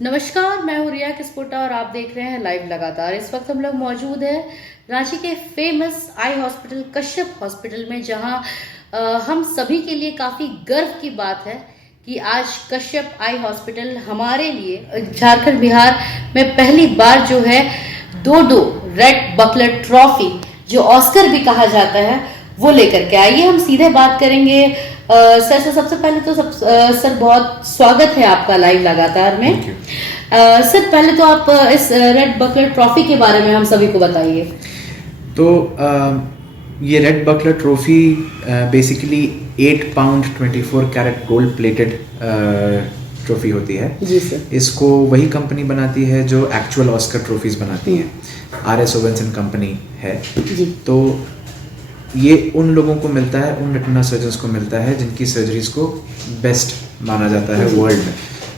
नमस्कार, मैं हूँ रिया किस्पोटा और आप देख रहे हैं लाइव लगातार। इस वक्त हम लोग मौजूद हैं रांची के famous eye hospital Kashyap hospital में, जहां हम सभी के लिए काफ़ी गर्व की बात है कि आज कश्यप आई हॉस्पिटल हमारे लिए झारखंड बिहार में पहली बार जो है दो रेड बकलर ट्रॉफी, जो ऑस्कर भी कहा जाता है, वो लेकर के आइए। हम सीधे बात करेंगे सर से। सबसे पहले तो सर, बहुत स्वागत है आपका लाइव लगातार में। सर, पहले तो आप इस रेड बकलर ट्रॉफी के बारे में हम सभी को बताइए। तो ये red Buckler trophy basically 8 pound 24 carat gold plated trophy होती है। जी सर। इसको वही कंपनी बनाती है जो एक्चुअल ऑस्कर ट्रॉफीज बनाती है। RS ओवेंसन कंपनी है जी। तो ये उन लोगों को मिलता है, उन रेटिना सर्जन्स को मिलता है जिनकी सर्जरीज को बेस्ट माना जाता है वर्ल्ड में।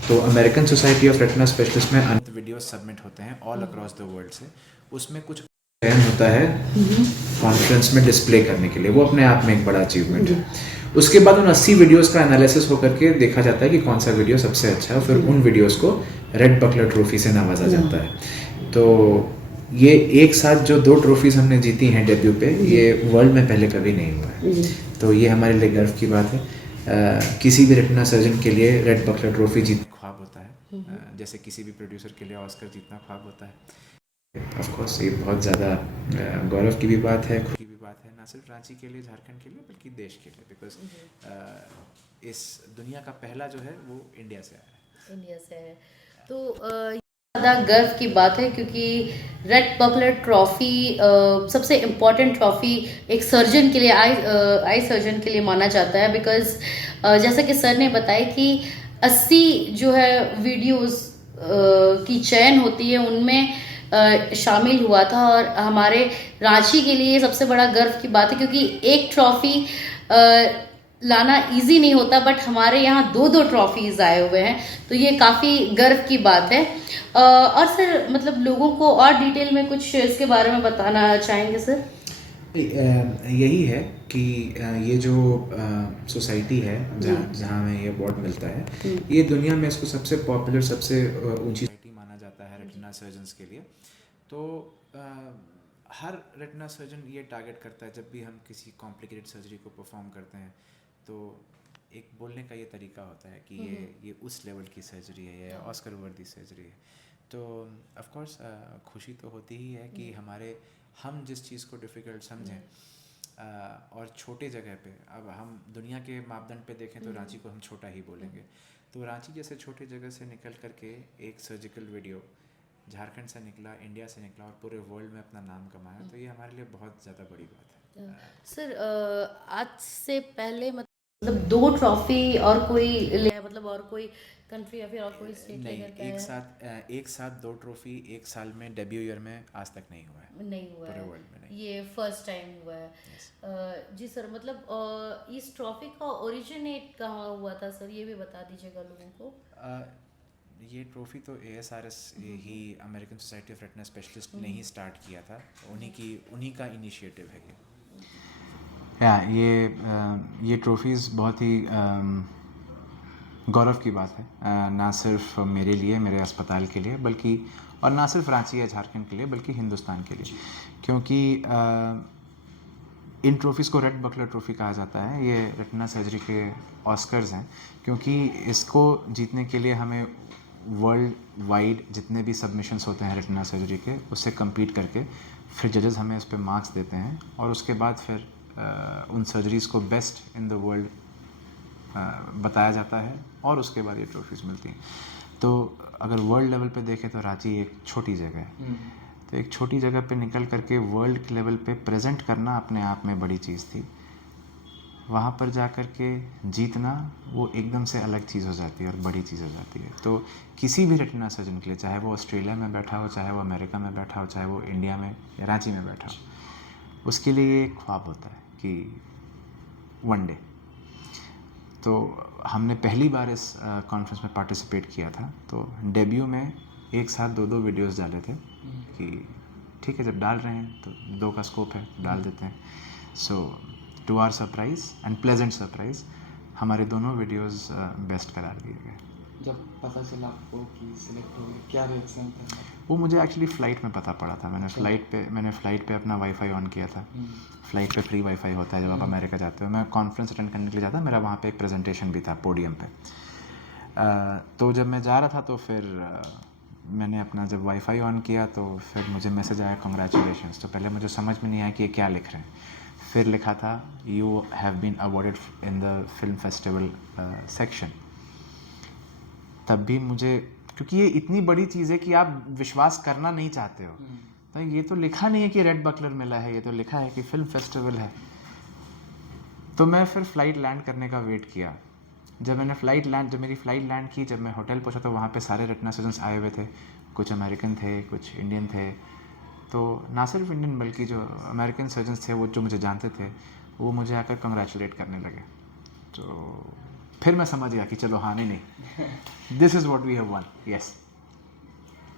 तो American society of retina specialist में अनेक वीडियोस सबमिट होते हैं ऑल अक्रॉस द वर्ल्ड से। उसमें कुछ चयन होता है कॉन्फ्रेंस में डिस्प्ले करने के लिए, वो अपने आप में एक बड़ा अचीवमेंट है। उसके बाद उन 80 वीडियोस का एनालिसिस होकर के देखा जाता है कि कौन सा वीडियो सबसे अच्छा है, फिर उन वीडियोस को रेड बकलर ट्रॉफी से नवाजा जाता है। तो ये एक साथ जो 2 ट्रॉफीज हमने जीती हैं डेब्यू पे, ये वर्ल्ड में पहले कभी नहीं हुआ है। तो ये हमारे लिए गर्व की बात है। किसी भी रेटिना सर्जन के लिए रेड बकलर ट्रॉफी जीतना ख्वाब होता है, जैसे किसी भी प्रोड्यूसर के लिए ऑस्कर जीतना ख्वाब होता है। ऑफ कोर्स ये बहुत ज़्यादा गौरव की भी बात है, खुशी की भी बात है, ना सिर्फ रांची के लिए, झारखंड के लिए, बल्कि देश के लिए। बिकॉज इस दुनिया का पहला जो है वो इंडिया से आया है। इंडिया से है तो ज़्यादा गर्व की बात है, क्योंकि रेड बकलर ट्रॉफी सबसे इम्पॉर्टेंट ट्रॉफी एक सर्जन के लिए, आई सर्जन के लिए माना जाता है। बिकॉज जैसा कि सर ने बताया कि 80 जो है वीडियोस की चयन होती है, उनमें शामिल हुआ था। और हमारे रांची के लिए सबसे बड़ा गर्व की बात है, क्योंकि एक ट्रॉफी लाना इजी नहीं होता, बट हमारे यहाँ 2 ट्रॉफीज आए हुए हैं, तो ये काफ़ी गर्व की बात है। और सर, मतलब लोगों को और डिटेल में कुछ इसके बारे में बताना चाहेंगे सर? यही है कि ये जो सोसाइटी है जहाँ में ये अवार्ड मिलता है, ये दुनिया में इसको सबसे पॉपुलर, सबसे ऊंची सोसाइटी माना जाता है रेटिना सर्जन्स के लिए। तो हर रेटिना सर्जन ये टारगेट करता है, जब भी हम किसी कॉम्प्लिकेटेड सर्जरी को परफॉर्म करते हैं, तो एक बोलने का ये तरीका होता है कि ये उस लेवल की सर्जरी है, या ऑस्कर वर्दी सर्जरी है। तो ऑफ कोर्स खुशी तो होती ही है कि हम जिस चीज़ को डिफ़िकल्ट समझें और छोटे जगह पे, अब हम दुनिया के मापदंड पे देखें तो रांची को हम छोटा ही बोलेंगे। तो रांची जैसे छोटे जगह से निकल करके एक सर्जिकल वीडियो झारखंड से निकला, इंडिया से निकला, और पूरे वर्ल्ड में अपना नाम कमाया, तो ये हमारे लिए बहुत ज़्यादा बड़ी बात है। सर, आज से पहले मतलब 2 ट्रॉफी और कोई मतलब और कोई कंट्री या फिर और कोई स्टेट नहीं, एक साथ 2 ट्रॉफी एक साल में डेब्यू ईयर में आज तक नहीं हुआ है। नहीं हुआ पूरे है, वर्ल्ड में नहीं। ये फर्स्ट टाइम हुआ है। जी सर, मतलब इस ट्रॉफी का ओरिजिनेट कहाँ हुआ था सर, ये भी बता दीजिएगा लोगों को। ये ट्रॉफी तो ASRS he, American society of retina specialist ने ही स्टार्ट किया था। उन्हीं का इनिशिएटिव है ये ट्रॉफीज़ बहुत ही गौरव की बात है, ना सिर्फ मेरे लिए, मेरे अस्पताल के लिए, बल्कि और ना सिर्फ रांची या झारखंड के लिए, बल्कि हिंदुस्तान के लिए। क्योंकि इन ट्रॉफीज़ को रेड बकलर ट्रॉफी कहा जाता है। ये रेटिना सर्जरी के ऑस्कर्स हैं, क्योंकि इसको जीतने के लिए हमें वर्ल्ड वाइड जितने भी सबमिशंस होते हैं रेटिना सर्जरी के, उससे कम्पीट करके फिर जजेस हमें उस पर मार्क्स देते हैं, और उसके बाद फिर उन सर्जरीज़ को बेस्ट इन द वर्ल्ड बताया जाता है, और उसके बाद ये ट्रॉफीज़ मिलती हैं। तो अगर वर्ल्ड लेवल पे देखें तो रांची एक छोटी जगह है, तो एक छोटी जगह पे निकल करके वर्ल्ड के लेवल पे प्रेजेंट करना अपने आप में बड़ी चीज़ थी। वहाँ पर जा कर के जीतना वो एकदम से अलग चीज़ हो जाती है और बड़ी चीज़ हो जाती है। तो किसी भी रेटिना सर्जन के लिए, चाहे वो ऑस्ट्रेलिया में बैठा हो, चाहे वो अमेरिका में बैठा हो, चाहे वो इंडिया में या रांची में बैठा हो, उसके लिए ये ख्वाब होता है कि वन डे। तो हमने पहली बार इस कॉन्फ्रेंस में पार्टिसिपेट किया था, तो डेब्यू में एक साथ 2 वीडियोस डाले थे कि ठीक है, जब डाल रहे हैं तो 2 का स्कोप है, डाल देते हैं। So to our surprise and pleasant surprise, हमारे दोनों वीडियोस बेस्ट करार दिए गए। जब पता चला आपको कि सिलेक्ट हो गए, क्या रिएक्शन था? वो मुझे एक्चुअली फ़्लाइट में पता पड़ा था। मैंने फ़्लाइट पे अपना वाईफ़ाई ऑन किया था। फ़्लाइट पे फ्री वाईफ़ाई होता है जब आप अमेरिका जाते हो। मैं कॉन्फ्रेंस अटेंड करने के लिए जाता, मेरा वहाँ पे एक प्रेजेंटेशन भी था पोडियम पे। तो जब मैं जा रहा था तो फिर मैंने अपना जब वाईफ़ाई ऑन किया तो फिर मुझे मैसेज आया कॉन्ग्रेचुलेशंस। तो पहले मुझे समझ में नहीं आया कि ये क्या लिख रहे हैं। फिर लिखा था you have been awarded in the film festival section. तब भी मुझे, क्योंकि ये इतनी बड़ी चीज़ है कि आप विश्वास करना नहीं चाहते हो, तो ये तो लिखा नहीं है कि रेड बकलर मिला है, ये तो लिखा है कि फिल्म फेस्टिवल है। तो मैं फिर फ़्लाइट लैंड करने का वेट किया। जब मेरी फ़्लाइट लैंड की, जब मैं होटल पहुंचा तो वहाँ पे सारे रेटिना सर्जन्स आए हुए थे। कुछ अमेरिकन थे, कुछ इंडियन थे। तो ना सिर्फ इंडियन बल्कि जो अमेरिकन सर्जन्स थे वो जो मुझे जानते थे वो मुझे आकर कंग्रेचुलेट करने लगे। तो फिर मैं समझ गया कि चलो हाँ नहीं this is what we have one, yes.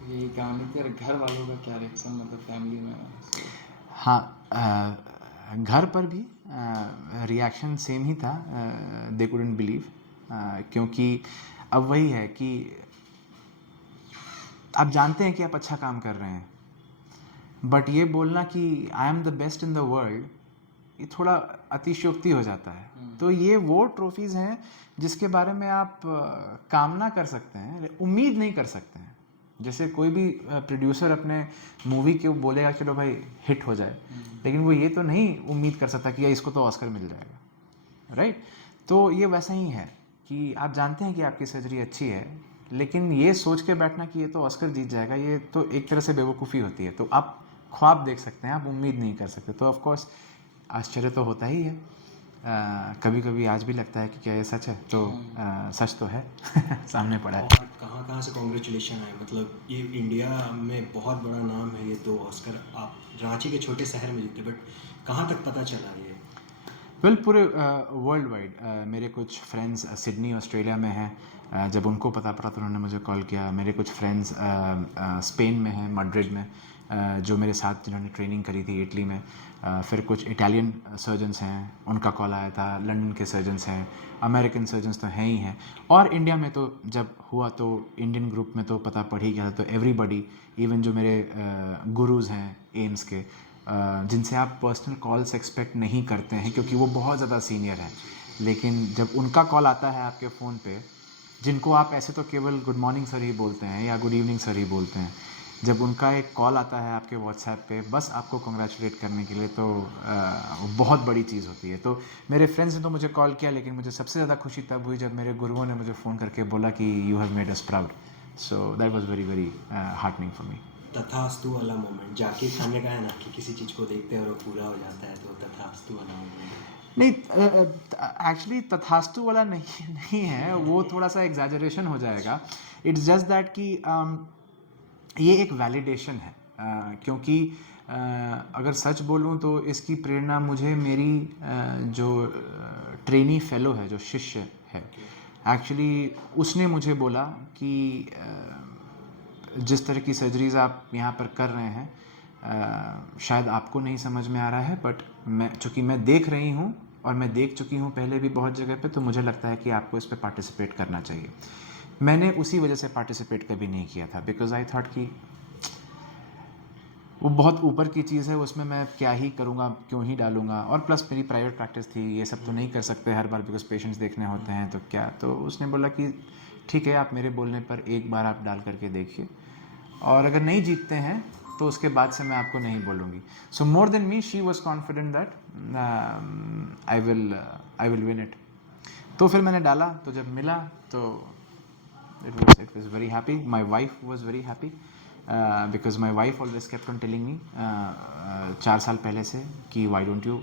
ये गाने तेरे घर वालों का क्या रिएक्शन, मतलब फैमिली में? हाँ, घर पर भी रिएक्शन सेम ही था। दे कुडंट बिलीव, क्योंकि अब वही है कि आप जानते हैं कि आप अच्छा काम कर रहे हैं, बट ये बोलना कि I am the best in the world, ये थोड़ा अतिशयोक्ति हो जाता है। तो ये वो ट्रॉफीज़ हैं जिसके बारे में आप कामना कर सकते हैं, उम्मीद नहीं कर सकते हैं। जैसे कोई भी प्रोड्यूसर अपने मूवी के बोलेगा चलो भाई हिट हो जाए, लेकिन वो ये तो नहीं उम्मीद कर सकता कि यार इसको तो ऑस्कर मिल जाएगा, राइट? तो ये वैसा ही है कि आप जानते हैं कि आपकी सर्जरी अच्छी है, लेकिन ये सोच के बैठना कि ये तो ऑस्कर जीत जाएगा, ये तो एक तरह से बेवकूफ़ी होती है। तो आप ख्वाब देख सकते हैं, आप उम्मीद नहीं कर सकते। तो ऑफकोर्स आश्चर्य तो होता ही है। कभी कभी आज भी लगता है कि क्या ये सच है, तो सच तो है सामने पड़ा है। और कहाँ कहाँ से कॉन्ग्रेचुलेशन आए, मतलब ये इंडिया में बहुत बड़ा नाम है, ये 2 ऑस्कर आप रांची के छोटे शहर में जीते, बट कहाँ तक पता चला ये? वेल पूरे वर्ल्ड वाइड मेरे कुछ फ्रेंड्स सिडनी ऑस्ट्रेलिया में हैं। जब उनको पता पड़ा तो उन्होंने मुझे कॉल किया। मेरे कुछ फ्रेंड्स स्पेन में हैं, मैड्रिड में, जो मेरे साथ जिन्होंने ट्रेनिंग करी थी इटली में। फिर कुछ इटालियन सर्जन्स हैं, उनका कॉल आया था। लंदन के सर्जन्स हैं, अमेरिकन सर्जन्स तो हैं ही हैं। और इंडिया में तो जब हुआ तो इंडियन ग्रुप में तो पता पड़ ही गया था। तो एवरीबडी, इवन जो मेरे गुरुज़ हैं एम्स के, जिनसे आप पर्सनल कॉल्स एक्सपेक्ट नहीं करते हैं क्योंकि वो बहुत ज़्यादा सीनियर हैं, लेकिन जब उनका कॉल आता है आपके फ़ोन पे, जिनको आप ऐसे तो केवल गुड मॉर्निंग सर ही बोलते हैं या गुड इवनिंग सर ही बोलते हैं, जब उनका एक कॉल आता है आपके व्हाट्सएप पे बस आपको कॉन्ग्रेचुलेट करने के लिए, तो वो बहुत बड़ी चीज़ होती है। तो मेरे फ्रेंड्स ने तो मुझे कॉल किया, लेकिन मुझे सबसे ज़्यादा खुशी तब हुई जब मेरे गुरुओं ने मुझे फ़ोन करके बोला कि you have made us proud. So that was very very heartening for me. तथास्तु वाला मोमेंट, जाकिर खान ने कहा है ना कि किसी चीज़ को देखते हैं और वो पूरा हो जाता है, तो तथास्तु वाला मोमेंट। नहीं, एक्चुअली तथास्तु वाला नहीं है, वो थोड़ा सा एग्जैजरेशन हो जाएगा। इट्स जस्ट दैट कि ये एक वैलिडेशन है, क्योंकि अगर सच बोलूं तो इसकी प्रेरणा मुझे मेरी जो ट्रेनी फेलो है, जो शिष्य है, एक्चुअली उसने मुझे बोला कि जिस तरह की सर्जरीज़ आप यहाँ पर कर रहे हैं शायद आपको नहीं समझ में आ रहा है, बट चूँकि मैं देख रही हूँ और मैं देख चुकी हूँ पहले भी बहुत जगह पे, तो मुझे लगता है कि आपको इस पर पार्टिसिपेट करना चाहिए। मैंने उसी वजह से पार्टिसिपेट कभी नहीं किया था, बिकॉज आई थॉट कि वो बहुत ऊपर की चीज़ है, उसमें मैं क्या ही करूँगा, क्यों ही डालूँगा। और प्लस मेरी प्राइवेट प्रैक्टिस थी, ये सब तो नहीं कर सकते हर बार बिकॉज पेशेंट्स देखने होते हैं, तो क्या। तो उसने बोला कि ठीक है, आप मेरे बोलने पर एक बार आप डाल करके देखिए, और अगर नहीं जीतते हैं तो उसके बाद से मैं आपको नहीं बोलूँगी। So more than me she was confident that I will win it. तो फिर मैंने डाला, तो जब मिला तो it was very happy. My wife was very happy because my wife always kept on telling me 4 साल पहले से कि why don't you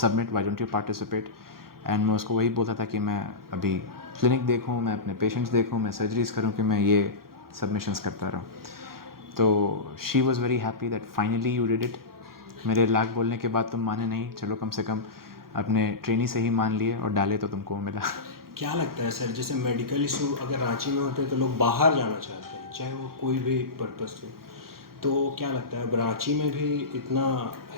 submit, why don't you participate, and मैं उसको वही बोलता था कि मैं अभी क्लिनिक देखूँ, मैं अपने पेशेंट्स देखूँ, मैं सर्जरीज करूँ, कि मैं ये सबमिशंस करता रहूँ। तो she was very happy that finally you did it. मेरे लाख बोलने के बाद तुम माने नहीं, चलो कम से कम अपने ट्रेनी से ही मान लिए और डाले तो तुमको मिला। क्या लगता है सर, जैसे मेडिकल इशू अगर रांची में होते हैं तो लोग बाहर जाना चाहते हैं, चाहे वो कोई भी पर्पस से, तो क्या लगता है अब रांची में भी इतना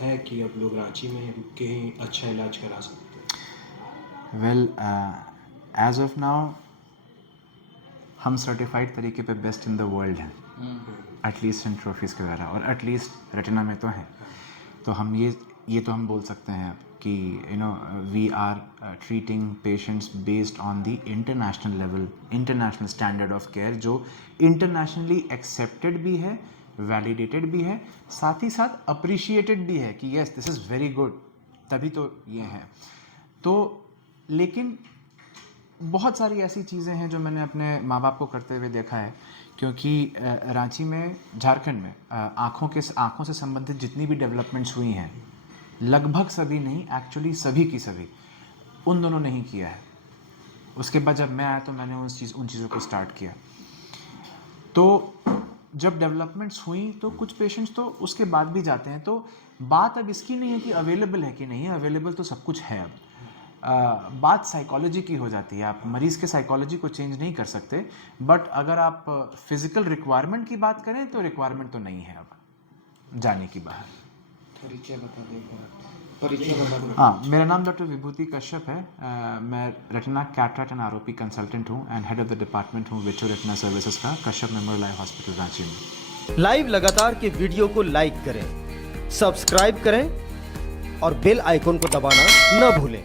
है कि अब लोग रांची में रुक के ही अच्छा इलाज करा सकते हैं? वेल, एज ऑफ नाउ हम सर्टिफाइड तरीके पे बेस्ट इन द वर्ल्ड हैं, एटलीस्ट इन ट्रॉफीज़ के द्वारा, और एटलीस्ट रेटिना में तो हैं। तो हम ये तो हम बोल सकते हैं कि we are treating patients based on the international level, international standard of care, जो इंटरनेशनली एक्सेप्टेड भी है, वैलिडेटेड भी है, साथ ही साथ अप्रिशिएटेड भी है कि yes this is very good, तभी तो ये है। तो लेकिन बहुत सारी ऐसी चीज़ें हैं जो मैंने अपने माँ बाप को करते हुए देखा है, क्योंकि रांची में, झारखंड में आँखों से संबंधित जितनी भी डेवलपमेंट्स हुई हैं, लगभग सभी नहीं, एक्चुअली सभी की सभी उन दोनों ने ही किया है। उसके बाद जब मैं आया तो मैंने उन चीज़ों को स्टार्ट किया। तो जब डेवलपमेंट्स हुई तो कुछ पेशेंट्स तो उसके बाद भी जाते हैं। तो बात अब इसकी नहीं है कि अवेलेबल है कि नहीं है, अवेलेबल तो सब कुछ है। अब बात साइकोलॉजी की हो जाती है। आप मरीज़ के साइकोलॉजी को चेंज नहीं कर सकते, बट अगर आप फिज़िकल रिक्वायरमेंट की बात करें तो रिक्वायरमेंट तो नहीं है अब जाने की बाहर। परिचय बता दो। हाँ, मेरा नाम डॉक्टर विभूति कश्यप है। मैं retina, cataract and ROP consultant हूँ and head of the department हूँ विट्रो रेटिना सर्विसेज का, Kashyap memorial eye hospital Ranchi में। लाइव लगातार के वीडियो को लाइक करें, सब्सक्राइब करें और बेल आइकन को दबाना न भूलें।